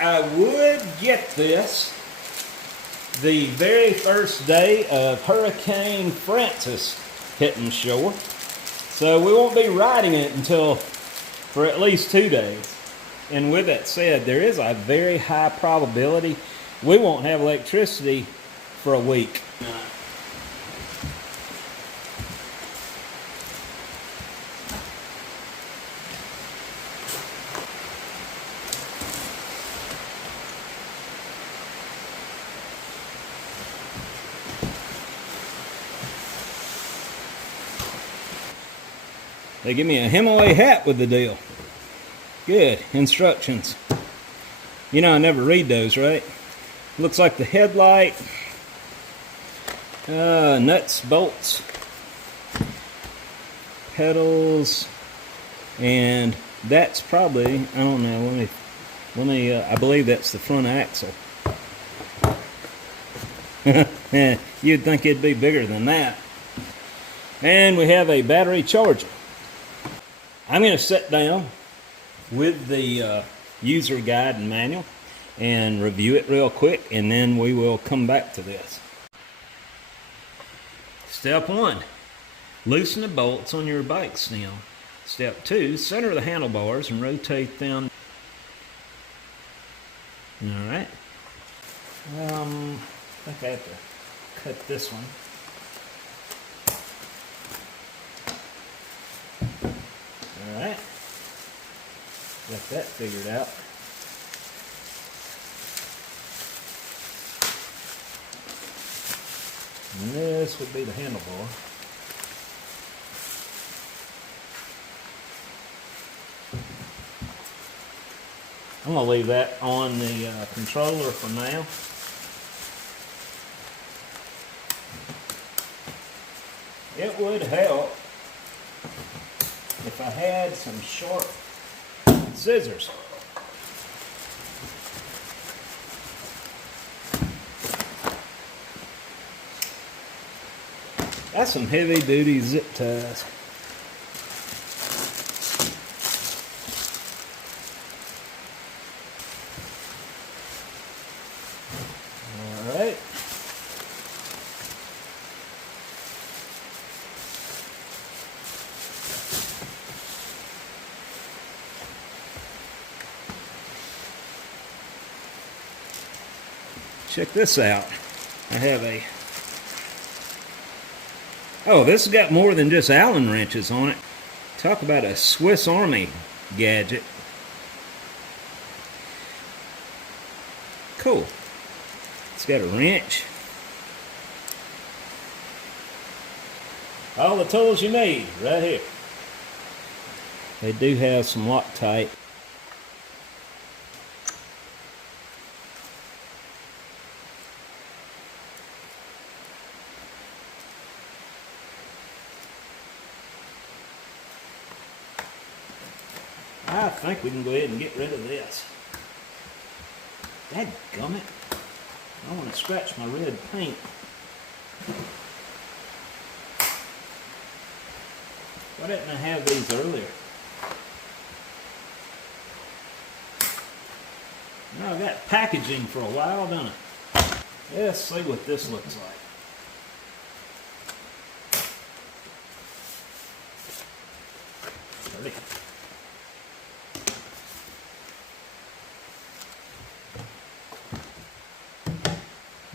I would get this the very first day of Hurricane Francis hitting shore. So we won't be riding it until for at least 2 days. And with that said, there is a very high probability we won't have electricity for a week. They give me a Himiway hat with the deal. Good. Instructions. You know I never read those, right? Looks like the headlight. Nuts, bolts, pedals, and that's probably, I don't know, let me I believe that's the front axle. You'd think it'd be bigger than that. And we have a battery charger. I'm going to sit down with the user guide and manual and review it real quick, and then we will come back to this. Step 1, loosen the bolts on your bike stem. Step 2, center the handlebars and rotate them. Alright. I think I have to cut this one. Alright, got that figured out. And this would be the handlebar. I'm going to leave that on the controller for now. It would help if I had some sharp scissors. That's some heavy duty zip ties. All right. Check this out. I have a... Oh, this has got more than just Allen wrenches on it. Talk about a Swiss Army gadget. Cool. It's got a wrench. All the tools you need right here. They do have some Loctite. I think we can go ahead and get rid of this. Dadgummit. I want to scratch my red paint. Why didn't I have these earlier? Now I've got packaging for a while, don't I? Let's see what this looks like. Pretty.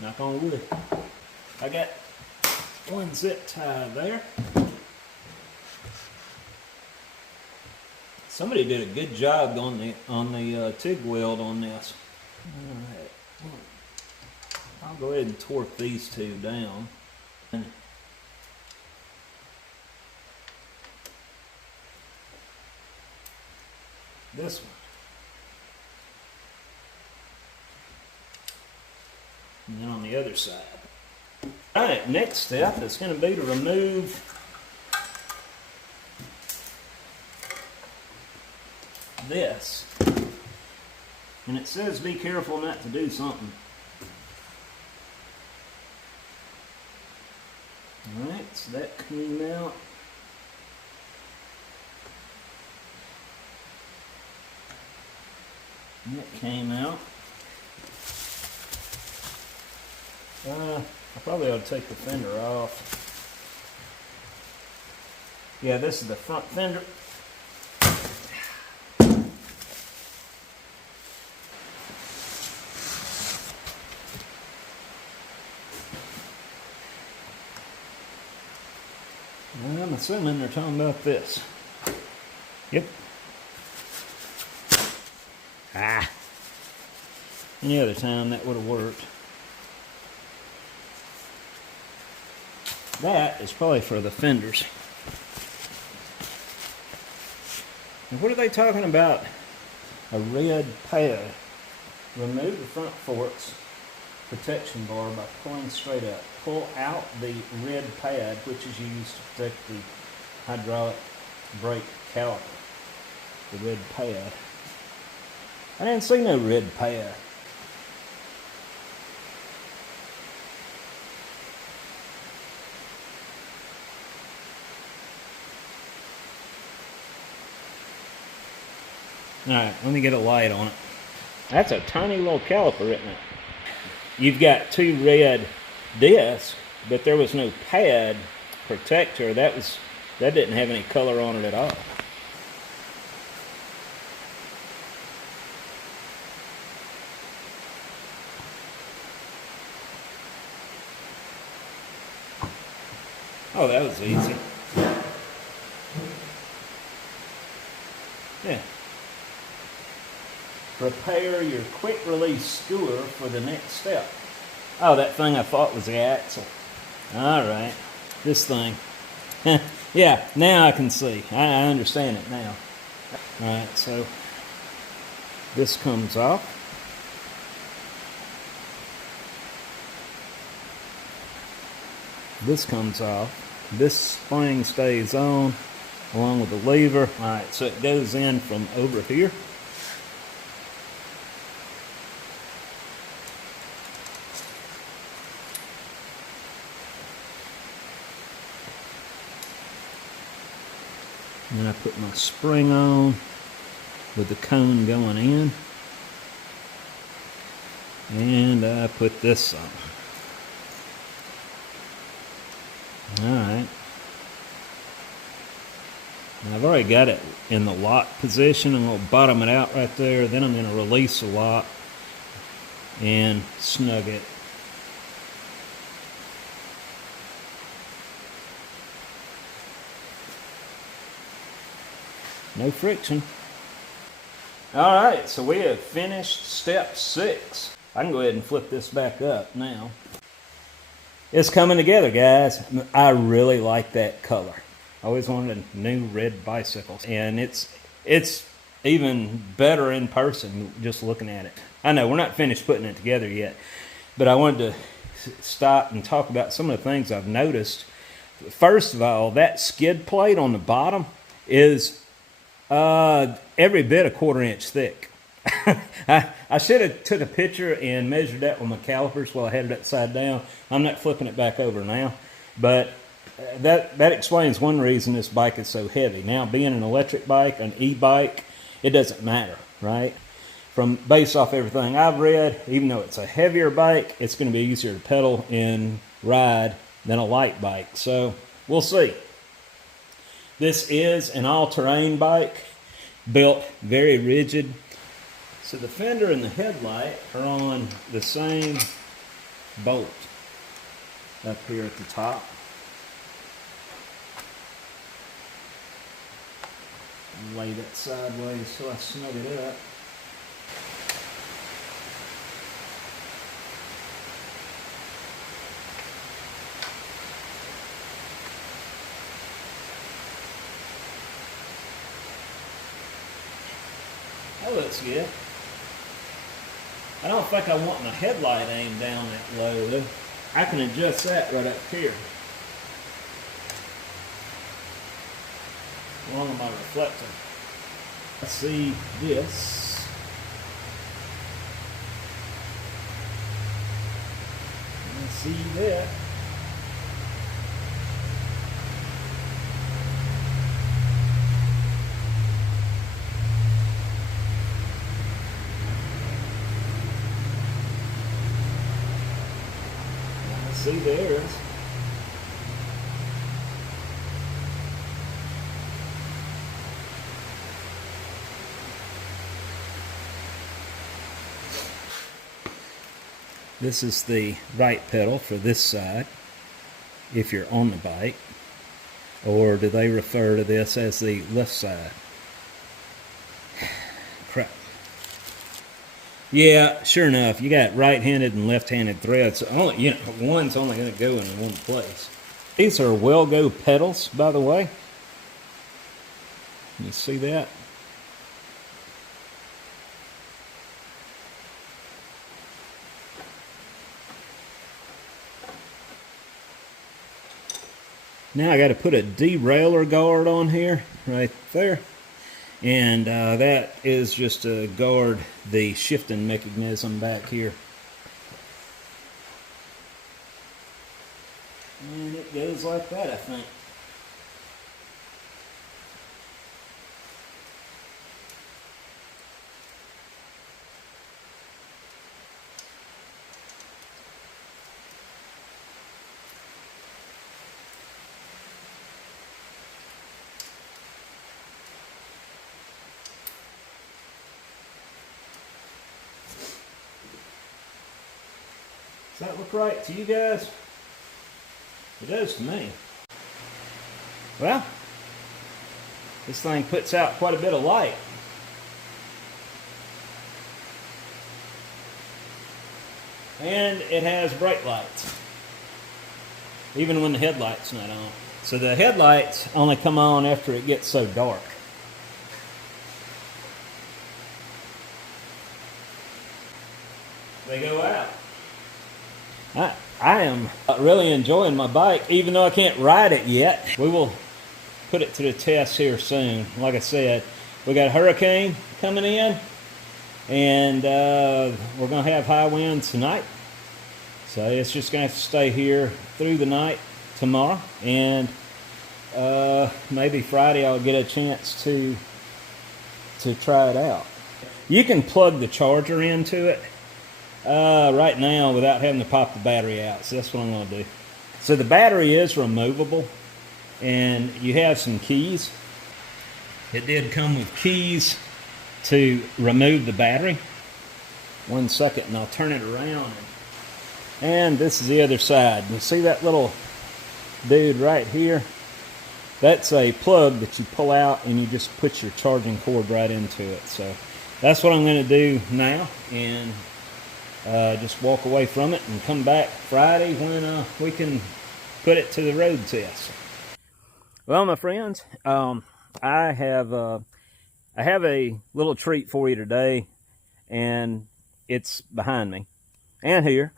Knock on wood. I got one zip tie there. Somebody did a good job on the TIG weld on this. All right. I'll go ahead and torque these two down. This one. And then on the other side. Alright, next step is going to be to remove this. And it says be careful not to do something. Alright, so that came out. That came out. I probably ought to take the fender off. Yeah, this is the front fender. I'm assuming they're talking about this. Yep. Any other time that would have worked. That is probably for the fenders. And what are they talking about? A red pad. Remove the front forks protection bar by pulling straight up. Pull out the red pad, which is used to protect the hydraulic brake caliper. The red pad. I didn't see no red pad. Alright, let me get a light on it. That's a tiny little caliper, isn't it? You've got two red discs, but there was no pad protector. That didn't have any color on it at all. Oh, that was easy. Yeah. Prepare your quick release skewer for the next step. Oh, that thing I thought was the axle. Alright. This thing. Yeah, now I can see. I understand it now. Alright, so this comes off. This comes off. This spring stays on along with the lever. Alright, so it goes in from over here. And then I put my spring on with the cone going in. And I put this on. Alright. I've already got it in the lock position. I'm going to bottom it out right there. Then I'm going to release the lock and snug it. No friction. Alright, so we have finished step 6. I can go ahead and flip this back up now. It's coming together, guys. I really like that color. I always wanted a new red bicycle, and it's even better in person just looking at it. I know we're not finished putting it together yet, but I wanted to stop and talk about some of the things I've noticed. First of all, that skid plate on the bottom is every bit a 1/4 inch thick. I should have took a picture and measured that with my calipers while I had it upside down. I'm not flipping it back over now, but that explains one reason this bike is so heavy. Now, being an electric bike, an e-bike, it doesn't matter, right? Based off everything I've read, even though it's a heavier bike, it's going to be easier to pedal and ride than a light bike. So we'll see. This is an all-terrain bike, built very rigid. So the fender and the headlight are on the same bolt up here at the top. Lay that sideways so I snug it up. That looks good. I don't think I want my headlight aimed down that low though. I can adjust that right up here. Along with my reflector. I see this. I see that. see theirs. This is the right pedal for this side, if you're on the bike. Or do they refer to this as the left side? Crap. Yeah, sure enough, you got right-handed and left-handed threads. Only, you know, one's only going to go in one place. These are Well-Go pedals, by the way. You see that? Now I got to put a derailleur guard on here, right there. And that is just to guard the shifting mechanism back here. And it goes like that, I think. Does that look right to you guys? It does to me. Well, this thing puts out quite a bit of light. And it has bright lights, even when the headlight's not on. So the headlights only come on after it gets so dark. They go out. I am really enjoying my bike, even though I can't ride it yet. We will put it to the test here soon. Like I said, we got a hurricane coming in, and we're going to have high winds tonight. So it's just going to have to stay here through the night tomorrow, and maybe Friday I'll get a chance to try it out. You can plug the charger into it right now without having to pop the battery out, so that's what I'm going to do. So the battery is removable, and you have some keys. It did come with keys to remove the battery. 1 second and I'll turn it around, and this is the other side. You see that little dude right here? That's a plug that you pull out and you just put your charging cord right into it. So that's what I'm going to do now, and just walk away from it and come back Friday when we can put it to the road test. Well, my friends, I have a little treat for you today, and it's behind me and here.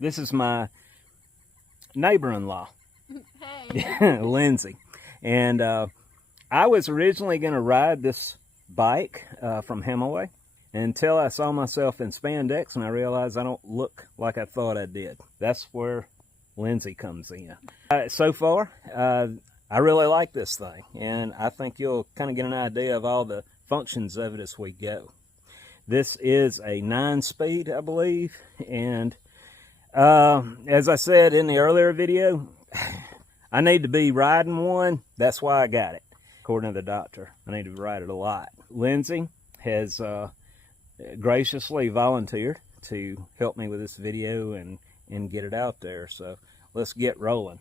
This is my neighbor-in-law, hey. Lindsey, and I was originally going to ride this bike from Himiway until I saw myself in spandex and I realized I don't look like I thought I did. That's where Lindsey comes in. So far, I really like this thing, and I think you'll kind of get an idea of all the functions of it as we go. This is a 9-speed, I believe, and as I said in the earlier video, I need to be riding one. That's why I got it. According to the doctor, I need to ride it a lot. Lindsey has graciously volunteered to help me with this video and get it out there. So let's get rolling.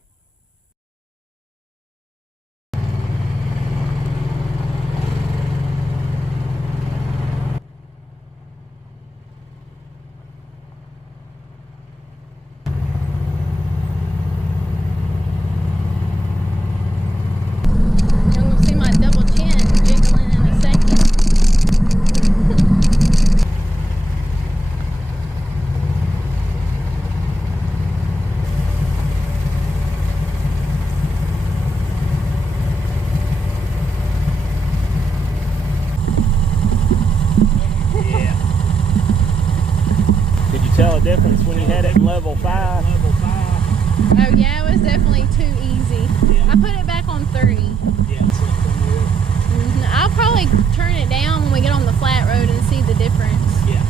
Tell a difference when you had it in level 5. Oh yeah, it was definitely too easy. Yeah. I put it back on 30. Yeah, it's good. I'll probably turn it down when we get on the flat road and see the difference. Yeah.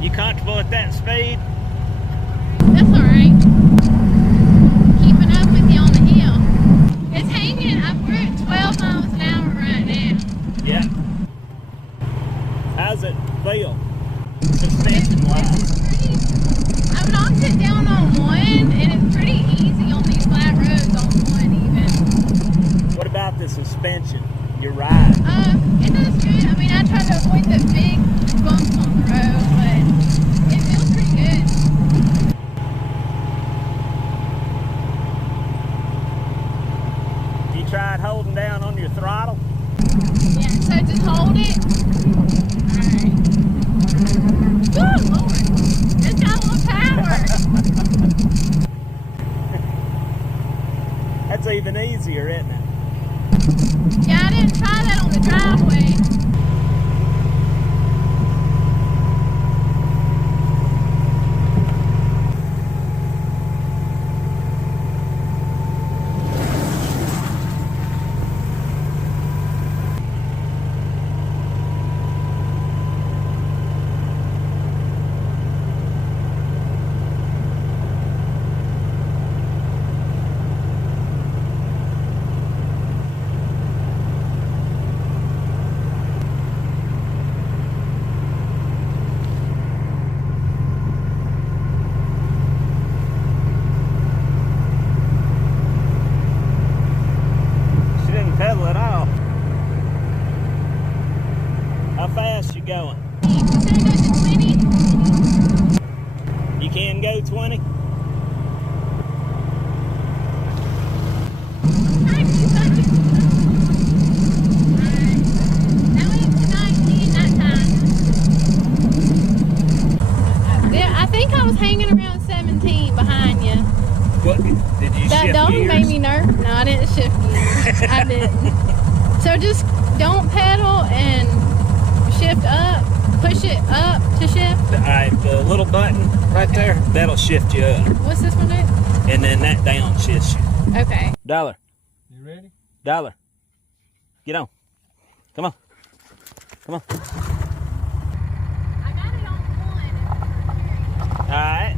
You comfortable at that speed? That's alright. Keeping up with you on the hill. It's hanging. We're at 12 miles an hour right now. Yeah. How's it feel? Suspension wise. I've knocked it down on one, and it's pretty easy on these flat roads on one even. What about the suspension? Your ride? It does good. I mean, I try to avoid the big bumps on the road, but it feels pretty good. You tried holding down on your throttle? Yeah, so just hold it. Alright. Good Lord. It's got a little power. That's even easier, isn't it? Yeah, I didn't try that on the driveway. She didn't pedal at all. How fast you going? You can go 20? I think I was hanging around 17 behind you. What? Did you That shift dog gears? made me nervous. No, I didn't shift gears. I didn't. So just don't pedal and shift up. Push it up to shift. Alright, the little button right there, that'll shift you up. What's this one do? And then that down shifts you. Okay. Dollar. You ready? Dollar. Get on. Come on. Come on. I got it on one. Alright.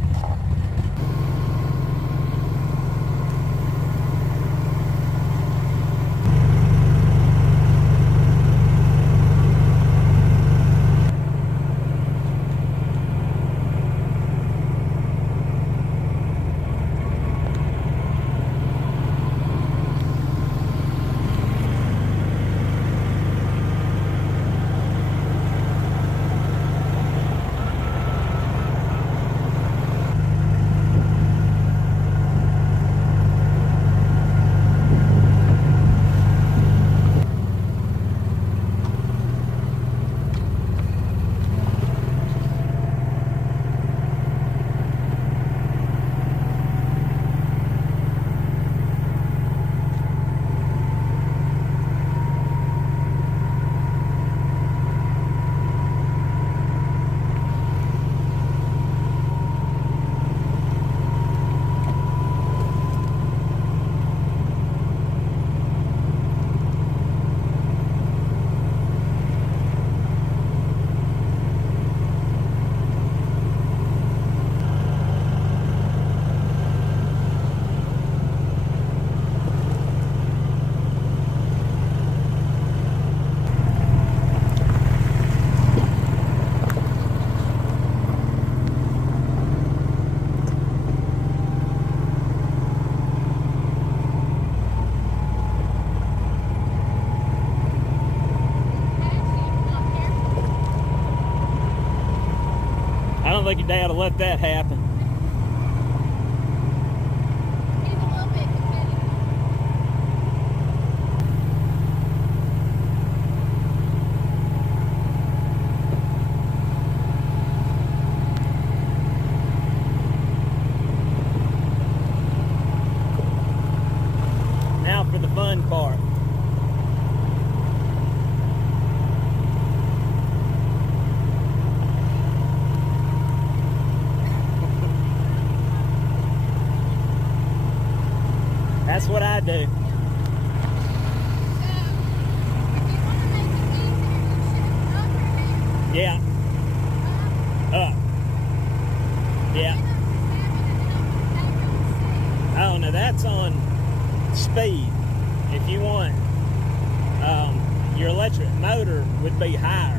I don't think your dad will let that happen. He's a little bit dependent. Now for the fun part. That's what I do. Yeah. Up. Yeah. Oh, no, that's on speed. If you want, your electric motor would be higher.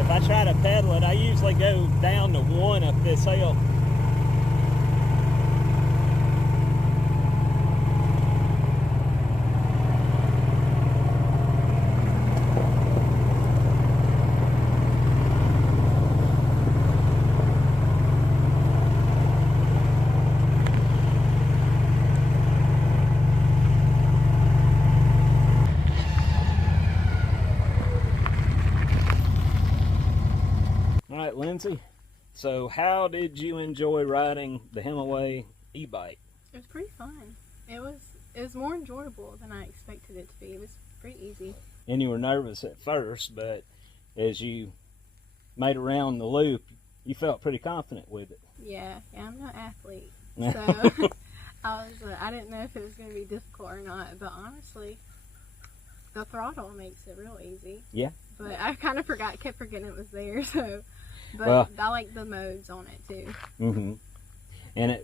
If I try to pedal it, I usually go down to 1 up this hill. All right, Lindsay, so how did you enjoy riding the Himiway e-bike? It was pretty fun. It was more enjoyable than I expected it to be. It was pretty easy. And you were nervous at first, but as you made around the loop, you felt pretty confident with it. Yeah, I'm no athlete, so I didn't know if it was going to be difficult or not. But honestly, the throttle makes it real easy. Yeah. But I kind of kept forgetting it was there. So, but well, I like the modes on it too. Mm-hmm. And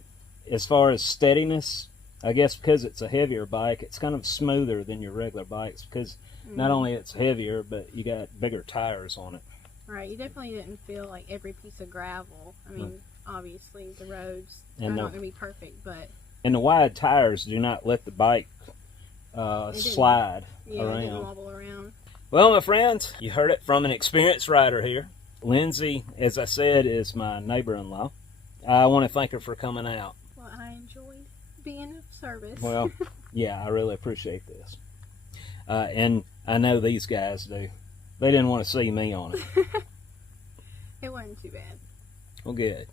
as far as steadiness, I guess because it's a heavier bike, it's kind of smoother than your regular bikes because not only it's heavier, but you got bigger tires on it. Right. You definitely didn't feel like every piece of gravel. I mean, obviously the roads are not going to be perfect, but. And the wide tires do not let the bike slide around. It didn't wobble around. Well, my friends, you heard it from an experienced rider here. Lindsay, as I said, is my neighbor-in-law. I want to thank her for coming out. Well, I enjoyed being of service. Well, yeah, I really appreciate this. And I know these guys do. They didn't want to see me on it. It wasn't too bad. Well, good.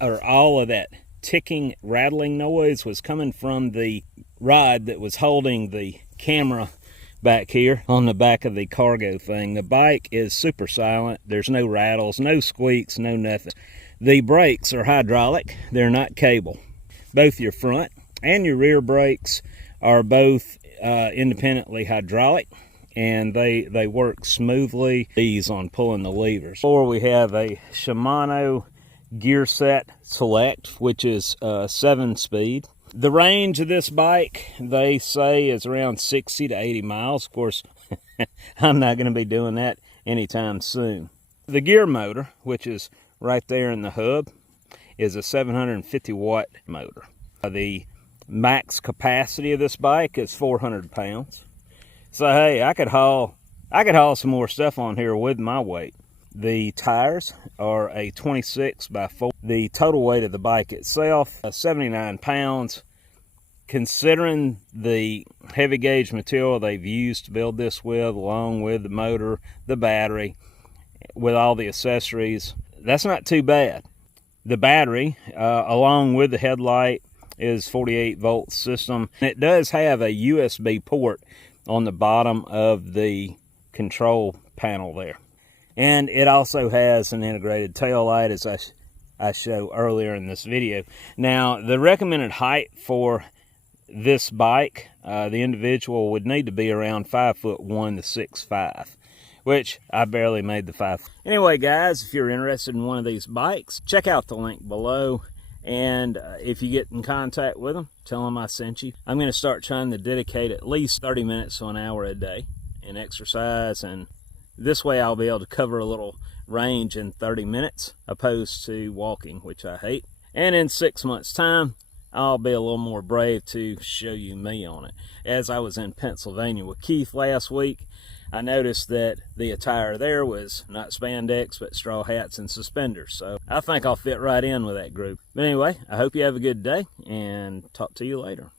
Or all of that ticking, rattling noise was coming from the rod that was holding the camera back here on the back of the cargo thing. The bike is super silent. There's no rattles, no squeaks, no nothing. The brakes are hydraulic. They're not cable. Both your front and your rear brakes are both independently hydraulic, and they work smoothly. Ease on pulling the levers. Or we have a Shimano Gear Set Select, which is 7-speed. The range of this bike, they say, is around 60 to 80 miles. Of course, I'm not going to be doing that anytime soon. The gear motor, which is right there in the hub, is a 750 watt motor. The max capacity of this bike is 400 pounds. So hey, I could haul some more stuff on here with my weight. The tires are a 26 by 4. The total weight of the bike itself, 79 pounds. Considering the heavy gauge material they've used to build this with, along with the motor, the battery, with all the accessories, that's not too bad. The battery, along with the headlight, is 48 volt system. It does have a USB port on the bottom of the control panel there. And it also has an integrated tail light, as I showed earlier in this video. Now, the recommended height for this bike, the individual would need to be around 5'1" to 6'5", which I barely made the 5. Anyway, guys, if you're interested in one of these bikes, check out the link below. And if you get in contact with them, tell them I sent you. I'm going to start trying to dedicate at least 30 minutes to an hour a day in exercise, and this way I'll be able to cover a little range in 30 minutes opposed to walking, which I hate. And in 6 months' time, I'll be a little more brave to show you me on it. As I was in Pennsylvania with Keith last week, I noticed that the attire there was not spandex, but straw hats and suspenders. So I think I'll fit right in with that group. But anyway, I hope you have a good day, and talk to you later.